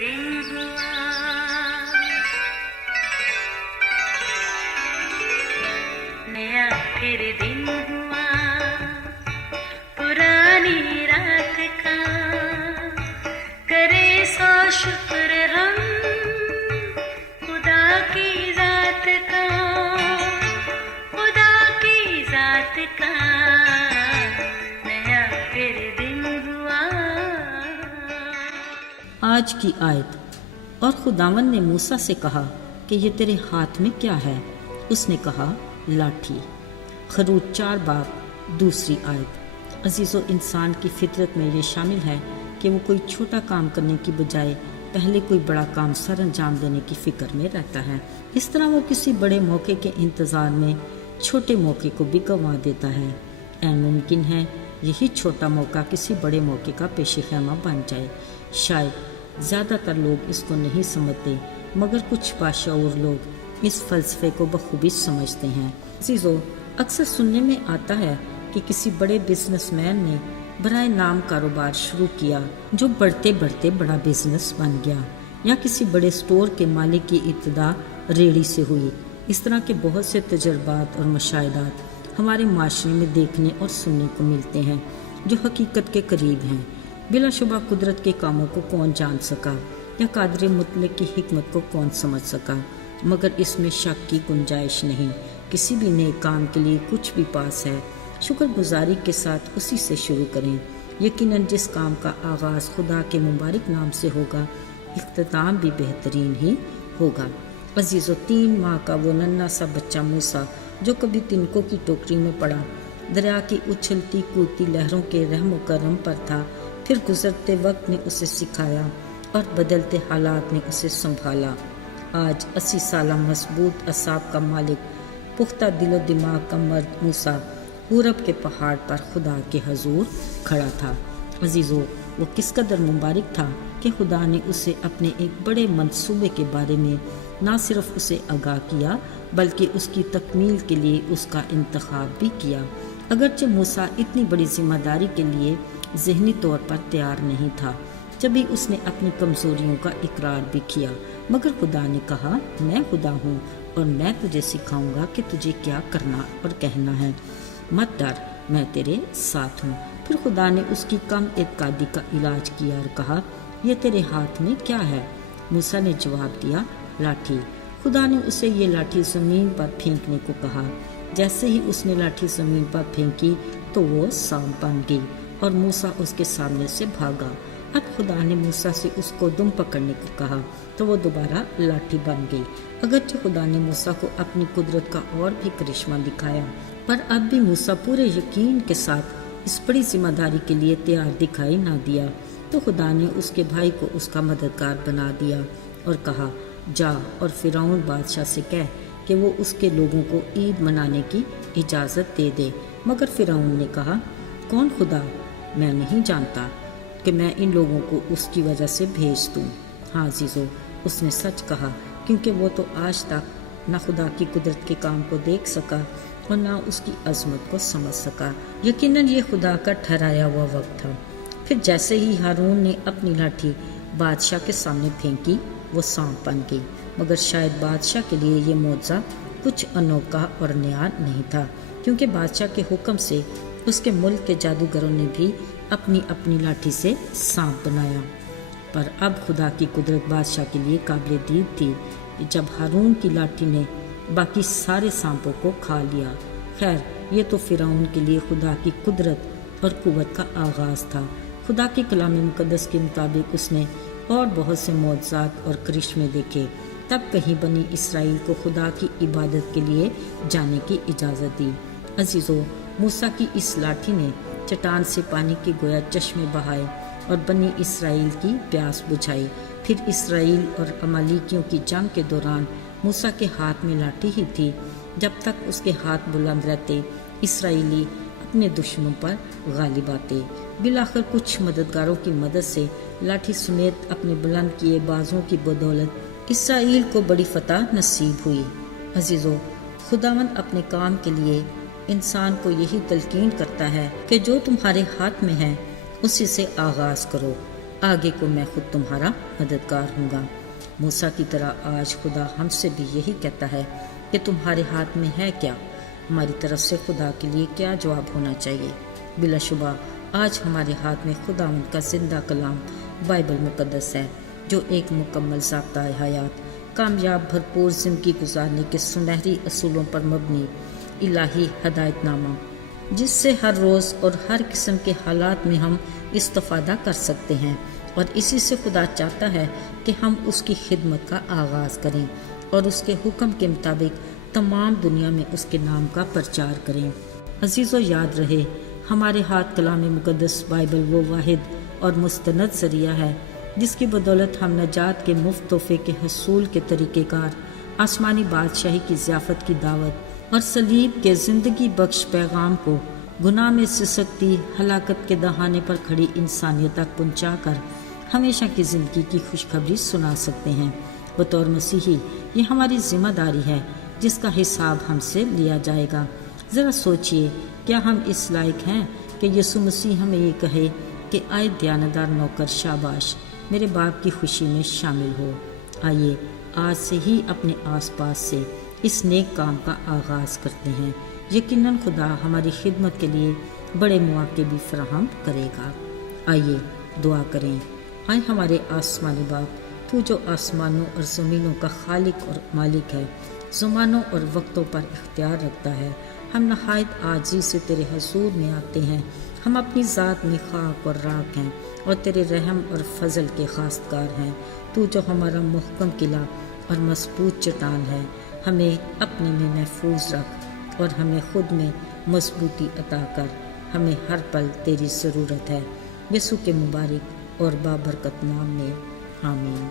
دن ہوا، نیا پھر دن ہوا، پرانی رات کا کرے سو شکر ہم خدا کی ذات کا، خدا کی ذات کا نیا پھر دن ہوا۔ آج کی آیت۔ اور خداوند نے موسیٰ سے کہا کہ یہ تیرے ہاتھ میں کیا ہے؟ اس نے کہا لاٹھی۔ خروج 4 باب 2 آیت۔ عزیزو، انسان کی فطرت میں یہ شامل ہے کہ وہ کوئی چھوٹا کام کرنے کی بجائے پہلے کوئی بڑا کام سر انجام دینے کی فکر میں رہتا ہے۔ اس طرح وہ کسی بڑے موقع کے انتظار میں چھوٹے موقع کو بھی گنوا دیتا ہے۔ این ممکن ہے یہی چھوٹا موقع کسی بڑے موقع کا پیش خیمہ بن جائے۔ شاید زیادہ تر لوگ اس کو نہیں سمجھتے، مگر کچھ باشعور لوگ اس فلسفے کو بخوبی سمجھتے ہیں۔ عزیزو، اکثر سننے میں آتا ہے کہ کسی بڑے بزنس مین نے برائے نام کاروبار شروع کیا جو بڑھتے بڑھتے بڑا بزنس بن گیا، یا کسی بڑے سٹور کے مالک کی ابتدا ریڑھی سے ہوئی۔ اس طرح کے بہت سے تجربات اور مشاہدات ہمارے معاشرے میں دیکھنے اور سننے کو ملتے ہیں جو حقیقت کے قریب ہیں۔ بلا شبہ قدرت کے کاموں کو کون جان سکا یا قادر مطلق کی حکمت کو کون سمجھ سکا، مگر اس میں شک کی گنجائش نہیں۔ کسی بھی نیک کام کے لیے کچھ بھی پاس ہے، شکر گزاری کے ساتھ اسی سے شروع کریں۔ یقیناً جس کام کا آغاز خدا کے مبارک نام سے ہوگا، اختتام بھی بہترین ہی ہوگا۔ عزیزو، 3 ماہ کا وہ ننھا سا بچہ موسیٰ جو کبھی تنکوں کی ٹوکری میں پڑا، دریا کی اچھلتی کودتی لہروں کے رحم و کرم پر تھا، پھر گزرتے وقت نے اسے سکھایا اور بدلتے حالات نے اسے سنبھالا۔ آج 80 سالہ مضبوط اعصاب کا مالک، پختہ دل و دماغ کا مرد موسیٰ پورب کے پہاڑ پر خدا کے حضور کھڑا تھا۔ عزیزو، وہ کس قدر مبارک تھا کہ خدا نے اسے اپنے ایک بڑے منصوبے کے بارے میں نہ صرف اسے آگاہ کیا بلکہ اس کی تکمیل کے لیے اس کا انتخاب بھی کیا۔ اگرچہ موسیٰ اتنی بڑی ذمہ داری کے لیے ذہنی طور پر تیار نہیں تھا، جبھی اس نے اپنی کمزوریوں کا اقرار بھی کیا، مگر خدا نے کہا، میں خدا ہوں اور میں تجھے سکھاؤں گا کہ تجھے کیا کرنا اور کہنا ہے۔ مت ڈر، میں تیرے ساتھ ہوں۔ پھر خدا نے اس کی کم اعتقادی کا علاج کیا اور کہا، یہ تیرے ہاتھ میں کیا ہے؟ موسیٰ نے جواب دیا، لاٹھی۔ خدا نے اسے یہ لاٹھی زمین پر پھینکنے کو کہا۔ جیسے ہی اس نے لاٹھی زمین پر پھینکی تو وہ سانپ بن گئی اور موسیٰ اس کے سامنے سے بھاگا۔ اب خدا نے موسیٰ سے اس کو دم پکڑنے کو کہا تو وہ دوبارہ لاٹھی بن گئی۔ اگرچہ خدا نے موسیٰ کو اپنی قدرت کا اور بھی کرشمہ دکھایا، پر اب بھی موسیٰ پورے یقین کے ساتھ اس بڑی ذمہ داری کے لیے تیار دکھائی نہ دیا، تو خدا نے اس کے بھائی کو اس کا مددگار بنا دیا اور کہا، جا اور فرعون بادشاہ سے کہہ کہ وہ اس کے لوگوں کو عید منانے کی اجازت دے دے۔ مگر فرعون نے کہا، کون خدا؟ میں نہیں جانتا کہ میں ان لوگوں کو اس کی وجہ سے بھیج دوں۔ ہاں عزیزو، اس نے سچ کہا، کیونکہ وہ تو آج تک نہ خدا کی قدرت کے کام کو دیکھ سکا اور نہ اس کی عظمت کو سمجھ سکا۔ یقیناً یہ خدا کا ٹھہرایا ہوا وقت تھا۔ پھر جیسے ہی ہارون نے اپنی لاٹھی بادشاہ کے سامنے پھینکی، وہ سانپ بن گئی، مگر شاید بادشاہ کے لیے یہ معجزہ کچھ انوکھا اور نیا نہیں تھا، کیونکہ بادشاہ کے حکم سے اس کے ملک کے جادوگروں نے بھی اپنی اپنی لاٹھی سے سانپ بنایا۔ پر اب خدا کی قدرت بادشاہ کے لیے قابل دید تھی کہ جب ہارون کی لاٹھی نے باقی سارے سانپوں کو کھا لیا۔ خیر، یہ تو فرعون کے لیے خدا کی قدرت اور قوت کا آغاز تھا۔ خدا کے کلام مقدس کے مطابق اس نے اور بہت سے معجزات اور کرشمے دیکھے، تب کہیں بنی اسرائیل کو خدا کی عبادت کے لیے جانے کی اجازت دی۔ عزیزو، موسیٰ کی اس لاٹھی نے چٹان سے پانی کے گویا چشمے بہائے اور بنی اسرائیل کی پیاس بجھائی۔ پھر اسرائیل اور عمالیکیوں کی جنگ کے دوران موسیٰ کے ہاتھ میں لاٹھی ہی تھی۔ جب تک اس کے ہاتھ بلند رہتے، اسرائیلی اپنے دشمنوں پر غالب آتے۔ بالآخر کچھ مددگاروں کی مدد سے لاٹھی سمیت اپنے بلند کیے بازوں کی بدولت اسرائیل کو بڑی فتح نصیب ہوئی۔ عزیزو، خداوند اپنے کام کے لیے انسان کو یہی تلقین کرتا ہے کہ جو تمہارے ہاتھ میں ہے اسی سے آغاز کرو۔ آگے کو میں خود تمہارا مددگار ہوں گا۔ موسیٰ کی طرح آج خدا ہم سے بھی یہی کہتا ہے کہ تمہارے ہاتھ میں ہے کیا؟ ہماری طرف سے خدا کے لیے کیا جواب ہونا چاہیے؟ بلا شبہ آج ہمارے ہاتھ میں خداوند کا زندہ کلام بائبل مقدس ہے، جو ایک مکمل ضابطۂ حیات، کامیاب بھرپور زندگی گزارنے کے سنہری اصولوں پر مبنی الہی ہدایت نامہ، جس سے ہر روز اور ہر قسم کے حالات میں ہم استفادہ کر سکتے ہیں، اور اسی سے خدا چاہتا ہے کہ ہم اس کی خدمت کا آغاز کریں اور اس کے حکم کے مطابق تمام دنیا میں اس کے نام کا پرچار کریں۔ عزیزو، یاد رہے ہمارے ہاتھ کلام مقدس بائبل وہ واحد اور مستند ذریعہ ہے جس کی بدولت ہم نجات کے مفت تحفے کے حصول کے طریقہ کار، آسمانی بادشاہی کی ضیافت کی دعوت اور صلیب کے زندگی بخش پیغام کو گناہ میں سسکتی ہلاکت کے دہانے پر کھڑی انسانیت تک پہنچا کر ہمیشہ کی زندگی کی خوشخبری سنا سکتے ہیں۔ بطور مسیحی یہ ہماری ذمہ داری ہے جس کا حساب ہم سے لیا جائے گا۔ ذرا سوچئے، کیا ہم اس لائق ہیں کہ یسوع مسیح ہمیں یہ کہے کہ آئے دیانتدار نوکر، شاباش، میرے باپ کی خوشی میں شامل ہو۔ آئیے آج سے ہی اپنے آس پاس سے اس نیک کام کا آغاز کرتے ہیں۔ یقیناً خدا ہماری خدمت کے لیے بڑے مواقع بھی فراہم کرے گا۔ آئیے دعا کریں۔ آئے ہمارے آسمانی باپ، تو جو آسمانوں اور زمینوں کا خالق اور مالک ہے، زمانوں اور وقتوں پر اختیار رکھتا ہے، ہم نہایت عاجزی سے تیرے حضور میں آتے ہیں۔ ہم اپنی ذات میں خاک اور راکھ ہیں اور تیرے رحم اور فضل کے خواستگار ہیں۔ تو جو ہمارا محکم قلعہ اور مضبوط چٹان ہے، ہمیں اپنے میں محفوظ رکھ اور ہمیں خود میں مضبوطی عطا کر۔ ہمیں ہر پل تیری ضرورت ہے۔ یسوع کے مبارک اور بابرکت نام میں آمین۔